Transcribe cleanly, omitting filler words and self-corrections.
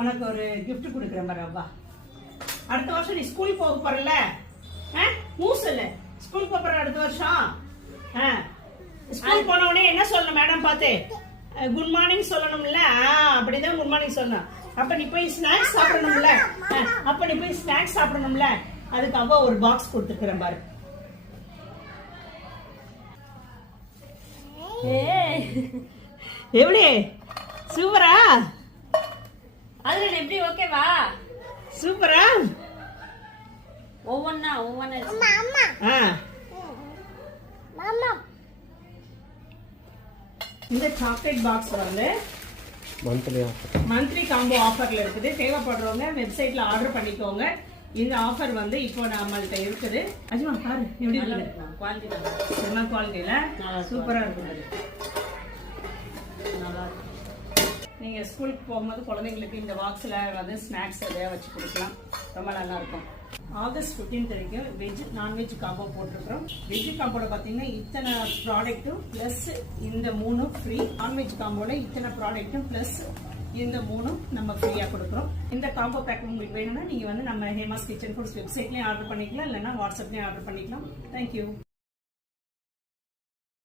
உனக்கு ஒரு gift கொடுக்குறேன் பாரு அப்பா. அடுத்த வருஷம் நீ ஸ்கூல் போக போறல? மூசல்ல ஸ்கூல் போற அடுத்த வருஷம். ஸ்கூல் போன உடனே என்ன சொல்லணும் மேடம் பார்த்து? குட் மார்னிங் சொல்லணும்ல. அப்படிதான் குட் மார்னிங் சொல்லணும். அப்ப நீ போய் ஸ்நாக்ஸ் சாப்பிடணும்ல. அதுக்கு அவ்வா ஒரு பாக்ஸ் கொடுத்துக்கிறேன் பாரு. எப்படி சூப்பரா? அது எப்படி ஓகேவா? சூப்பரா? ஒவ்வொன்னா இந்த சாக்லேட் பாக்ஸ் வந்து மந்த்லி காம்போ ஆஃபர்ல இருக்குது. தேவைப்படுறவங்க வெப்சைட்ல ஆர்டர் பண்ணிக்கோங்க. இந்த ஆஃபர் வந்து இப்போ நம்மள்ட்ட இருக்குது. அஜிமா பாரு எப்படி இருக்கு? குவாலிட்டியில சூப்பரா இருக்குது. நீங்க ஸ்கூலுக்கு போகும்போது குழந்தைங்களுக்கு இந்த பாக்ஸ்ல வந்து ஸ்நாக்ஸ் எதையா வச்சு கொடுக்கலாம். ரொம்ப நல்லா இருக்கும். ஆகஸ்ட் 15 வரைக்கும் வெஜ் நான்வெஜ் காம்போ போட்டிருக்கிறோம். வெஜ் காம்போட பார்த்தீங்கன்னா இத்தனை ப்ராடக்ட்டும் பிளஸ் இந்த 3 ஃப்ரீ. நான்வெஜ் காம்போட இத்தனை ப்ராடக்ட்டும் பிளஸ் இந்த 3 நம்ம ஃப்ரீயா கொடுக்குறோம். இந்த காம்போ பேக் உங்களுக்கு வேணும்னா நீங்க வந்து நம்ம ஹேமாஸ் கிச்சன் ஃபுட்ஸ் வெப்சைட்லயும் ஆர்டர் பண்ணிக்கலாம், இல்லைன்னா வாட்ஸ்அப்லயும் ஆர்டர் பண்ணிக்கலாம். தேங்க்யூ.